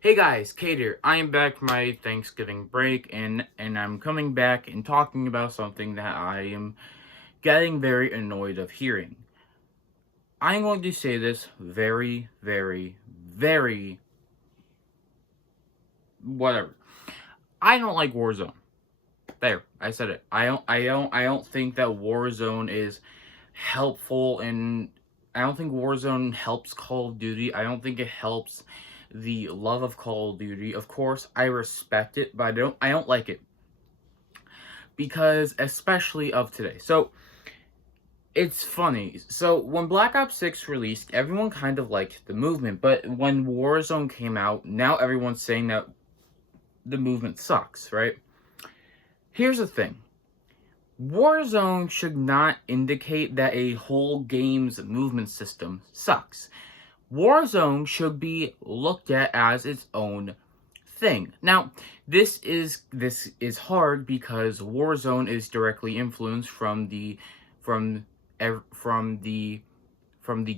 Hey guys, Kate here. I am back from my Thanksgiving break and I'm coming back and talking about something that I am getting very annoyed of hearing. I'm going to say this very whatever. I don't like Warzone. There, I said it. I don't think that Warzone is helpful, and I don't think Warzone helps Call of Duty. I don't think it helps the love of Call of Duty. Of course, I respect it, but I don't like it. Because especially of today. So it's funny. So when Black Ops 6 released, everyone kind of liked the movement, but when Warzone came out, now everyone's saying that the movement sucks, right? Here's the thing. Warzone should not indicate that a whole game's movement system sucks. Warzone should be looked at as its own thing. Now, this is hard because Warzone is directly influenced from the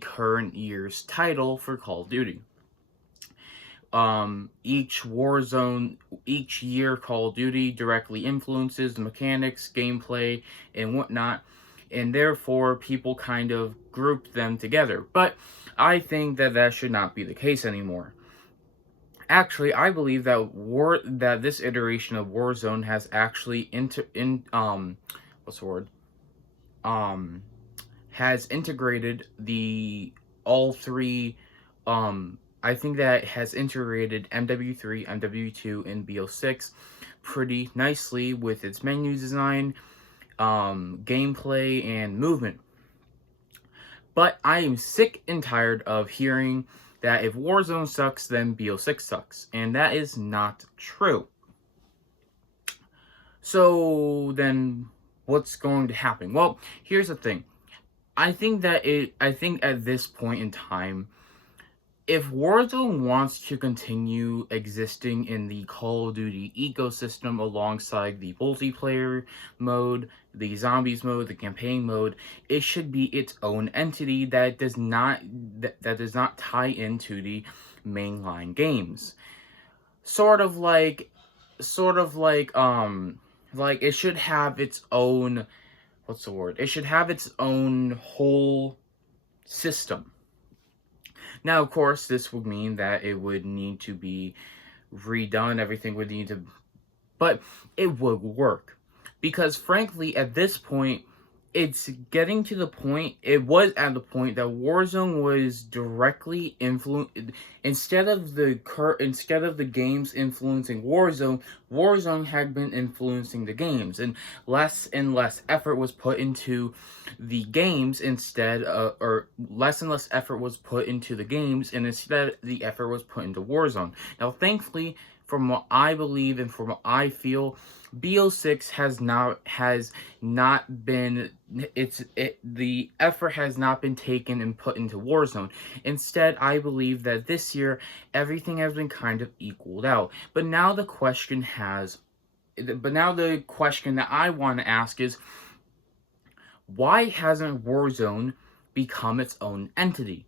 current year's title for Call of Duty. Each year Call of Duty directly influences the mechanics, gameplay, and whatnot, and therefore people kind of group them together. But I think that should not be the case anymore. Actually, I believe that this iteration of Warzone has actually has integrated the all three. I think that it has integrated MW3, MW2, and BO6 pretty nicely with its menu design, gameplay, and movement. But I am sick and tired of hearing that if Warzone sucks, then BO6 sucks. And that is not true. So then what's going to happen? Well, here's the thing. I think at this point in time, if Warzone wants to continue existing in the Call of Duty ecosystem alongside the multiplayer mode, the zombies mode, the campaign mode, it should be its own entity that does not tie into the mainline games. Like it should have its own It should have its own whole system. Now, of course, this would mean that it would need to be redone. Everything would need to, but it would work. Because frankly, at this point, it's getting to the point, it was at the point that Warzone was directly influenced, instead of the games influencing Warzone, Warzone had been influencing the games, and less effort was put into the games or less and less effort was put into the games, and instead the effort was put into Warzone. Now, thankfully, from what I believe and from what I feel, BO6 the effort has not been taken and put into Warzone. Instead, I believe that this year everything has been kind of equaled out. But now the question that I want to ask is, why hasn't Warzone become its own entity?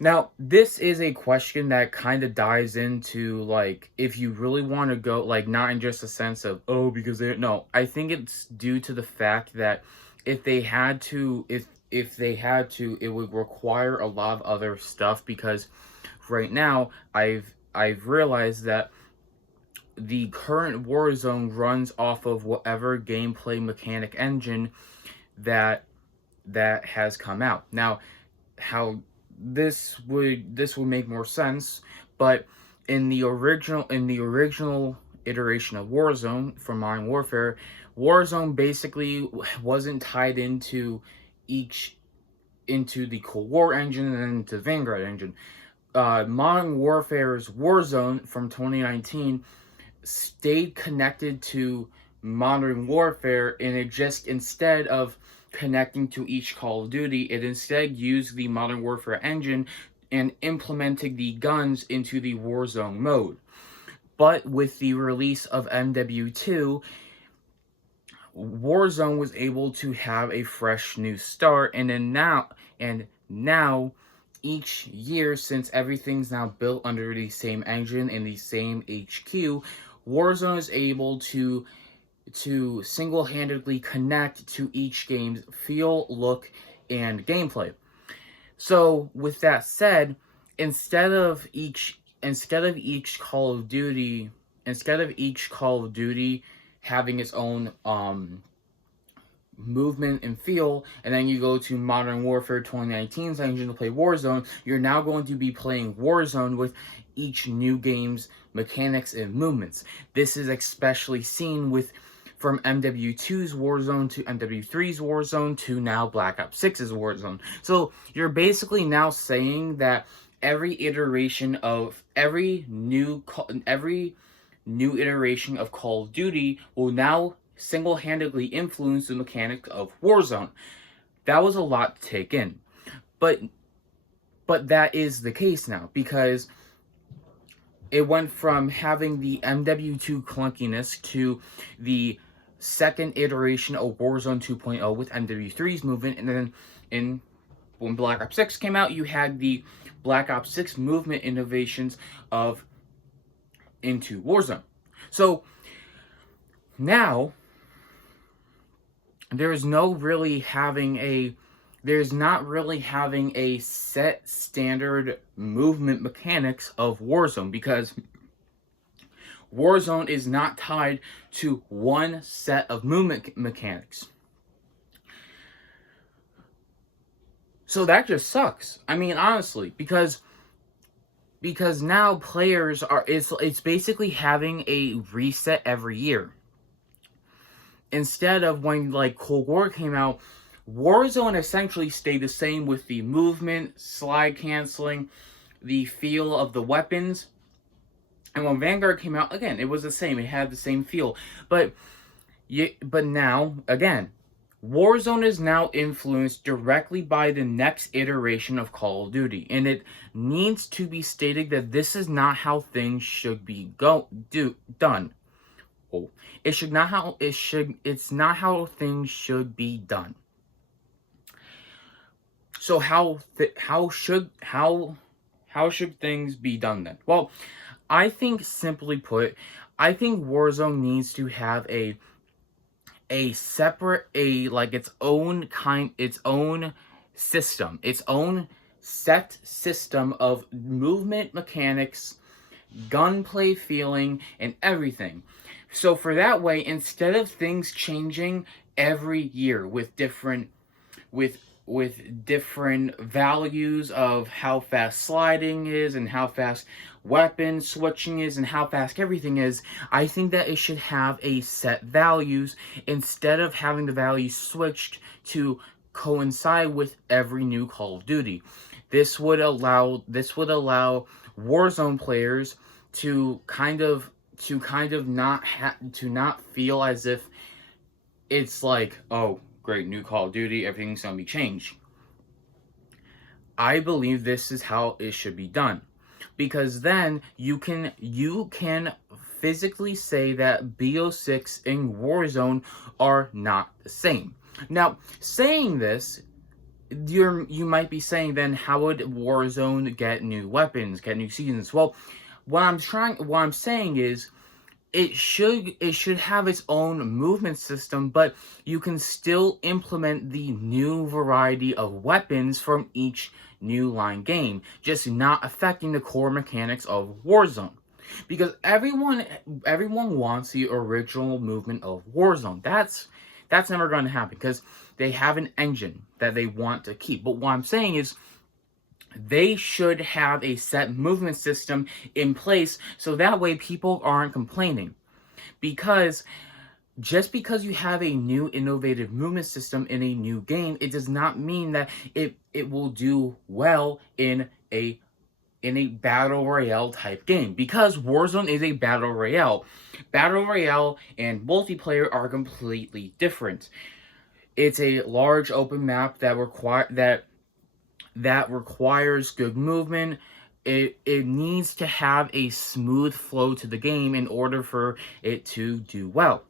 Now, this is a question that kind of dives into, like, if you really want to go, like, not in just a sense of, oh, because no, I think it's due to the fact that if they had to, it would require a lot of other stuff, because right now, I've realized that the current Warzone runs off of whatever gameplay mechanic engine that has come out. Now, how this would make more sense, but in the original iteration of Warzone for Modern Warfare, Warzone basically wasn't tied into the Cold War engine and then into the Vanguard engine. Modern Warfare's Warzone from 2019 stayed connected to Modern Warfare, and it just, instead of connecting to each Call of Duty, it instead used the Modern Warfare engine and implemented the guns into the Warzone mode. But with the release of MW2, Warzone was able to have a fresh new start, and now each year, since everything's now built under the same engine and the same HQ, Warzone is able to single-handedly connect to each game's feel, look, and gameplay. So with that said, instead of each Call of Duty having its own movement and feel, and then you go to Modern Warfare 2019's engine to play Warzone, you're now going to be playing Warzone with each new game's mechanics and movements. This is especially seen from MW2's Warzone to MW3's Warzone to now Black Ops 6's Warzone. So you're basically now saying that every new iteration of Call of Duty will now single-handedly influence the mechanics of Warzone. That was a lot to take in. But that is the case now, because it went from having the MW2 clunkiness to the second iteration of Warzone 2.0 with MW3's movement, and then when Black Ops 6 came out, you had the Black Ops 6 movement innovations into Warzone. So now there's not really having a set standard movement mechanics of Warzone, because Warzone is not tied to one set of movement mechanics. So that just sucks. I mean, honestly, because now players it's basically having a reset every year. Instead of when, like, Cold War came out, Warzone essentially stayed the same with the movement, slide canceling, the feel of the weapons. And when Vanguard came out, again, it was the same. It had the same feel. But now, again, Warzone is now influenced directly by the next iteration of Call of Duty. And it needs to be stated that this is not how things should be done. It's not how things should be done. So how should things be done then? Well, I think, simply put, I think Warzone needs to have its own system, its own set system of movement mechanics, gunplay feeling, and everything. So for that way, instead of things changing every year with different values of how fast sliding is and how fast weapon switching is and how fast everything is, I think that it should have a set values instead of having the values switched to coincide with every new Call of Duty. This would allow Warzone players to kind of not feel as if it's like, oh, great, new Call of Duty, everything's gonna be changed. I believe this is how it should be done, because then you can physically say that BO6 and Warzone are not the same. Now, saying this, you might be saying, then how would Warzone get new weapons, get new seasons? Well, what I'm saying is, it should have its own movement system, but you can still implement the new variety of weapons from each new line game, just not affecting the core mechanics of Warzone. Because everyone wants the original movement of Warzone. That's never going to happen, because they have an engine that they want to keep. But what I'm saying is, they should have a set movement system in place, so that way people aren't complaining. Because just because you have a new innovative movement system in a new game, it does not mean that it will do well in a battle royale type game. Because Warzone is a battle royale. Battle royale and multiplayer are completely different. It's a large open map that requires good movement. It needs to have a smooth flow to the game in order for it to do well.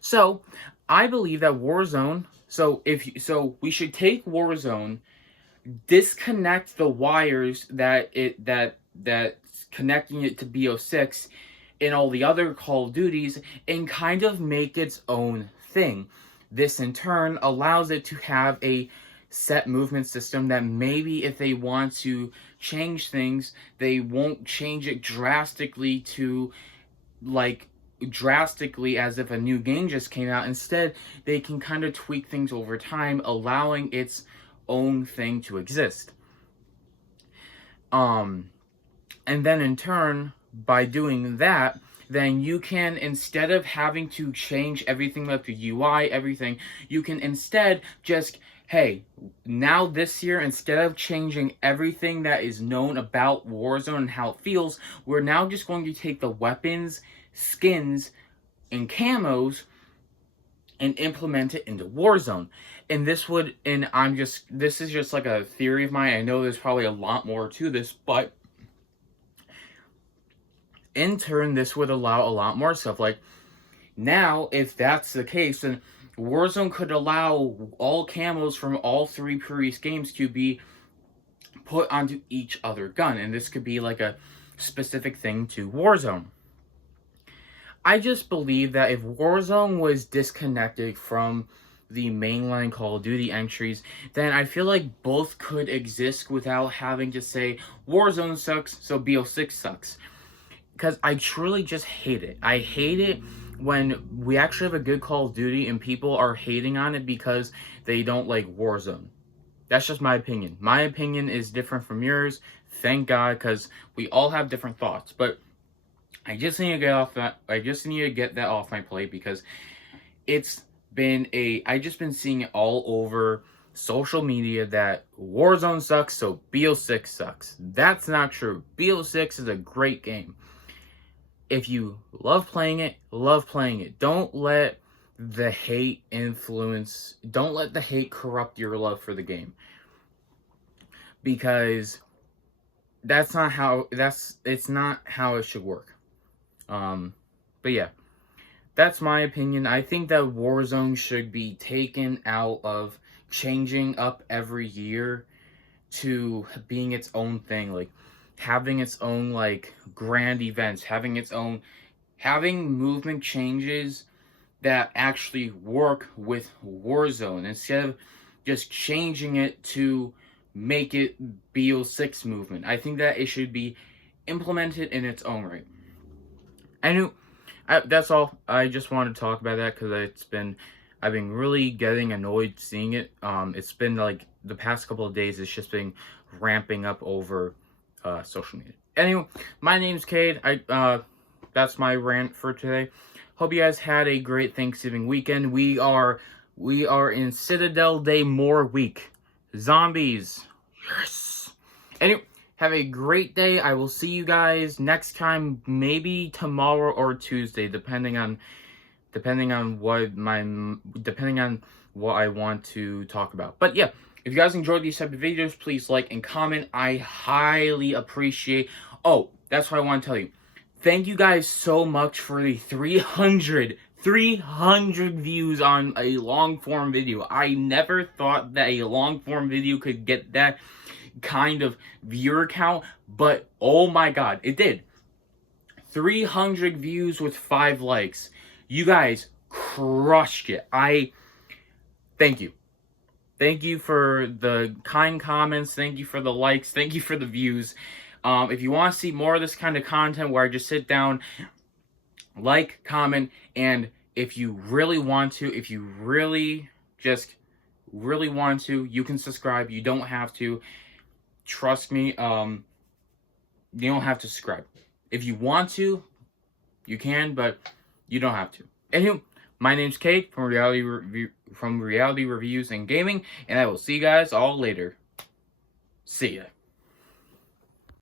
So I believe that Warzone. So we should take Warzone disconnect the wires that's connecting it to BO6 and all the other Call of Duties, and kind of make its own thing. This in turn allows it to have a set movement system that maybe if they want to change things, they won't change it drastically to like drastically as if a new game just came out. Instead, they can kind of tweak things over time, allowing its own thing to exist. And then in turn, by doing that, then you can, instead of having to change everything like the UI, everything, you can instead just, hey, now this year, instead of changing everything that is known about Warzone and how it feels, we're now just going to take the weapons, skins, and camos and implement it into Warzone. And this is just like a theory of mine. I know there's probably a lot more to this, but in turn, this would allow a lot more stuff. Like, now, if that's the case, then Warzone could allow all camos from all 3 previous games to be put onto each other gun. And this could be like a specific thing to Warzone. I just believe that if Warzone was disconnected from the mainline Call of Duty entries, then I feel like both could exist without having to say, Warzone sucks, so BO6 sucks. Because I truly just hate it. I hate it when we actually have a good Call of Duty and people are hating on it because they don't like Warzone. That's just my opinion. My opinion is different from yours. Thank God, because we all have different thoughts. But I just need to get off that. I just need to get that off my plate because it's been I've just been seeing it all over social media that Warzone sucks, so BO6 sucks. That's not true. BO6 is a great game. If you love playing it, love playing it. Don't let the hate corrupt your love for the game. Because it's not how it should work. But yeah, that's my opinion. I think that Warzone should be taken out of changing up every year to being its own thing, like having its own like grand events, having movement changes that actually work with Warzone instead of just changing it to make it BO6 movement. I think that it should be implemented in its own right. That's all. I just wanted to talk about that because I've been really getting annoyed seeing it. It's been like the past couple of days, it's just been ramping up over social media. Anyway, my name's Cade. That's my rant for today. Hope you guys had a great Thanksgiving weekend. We are in Citadel Day more week. Zombies. Yes. Anyway, have a great day. I will see you guys next time, maybe tomorrow or Tuesday, depending on what I want to talk about. But yeah, if you guys enjoyed these type of videos, please like and comment. I highly appreciate. Oh, that's what I want to tell you. Thank you guys so much for the 300 views on a long form video. I never thought that a long form video could get that kind of viewer count, but oh my god, it did. 300 views with 5 likes. You guys crushed it. Thank you. Thank you for the kind comments. Thank you for the likes. Thank you for the views. If you want to see more of this kind of content where I just sit down, like, comment, and if you really want to, if you really want to, you can subscribe. You don't have to. Trust me, you don't have to subscribe. If you want to, you can, but you don't have to. Anyway, my name's Kate from Reality Reviews and Gaming, and I will see you guys all later. See ya.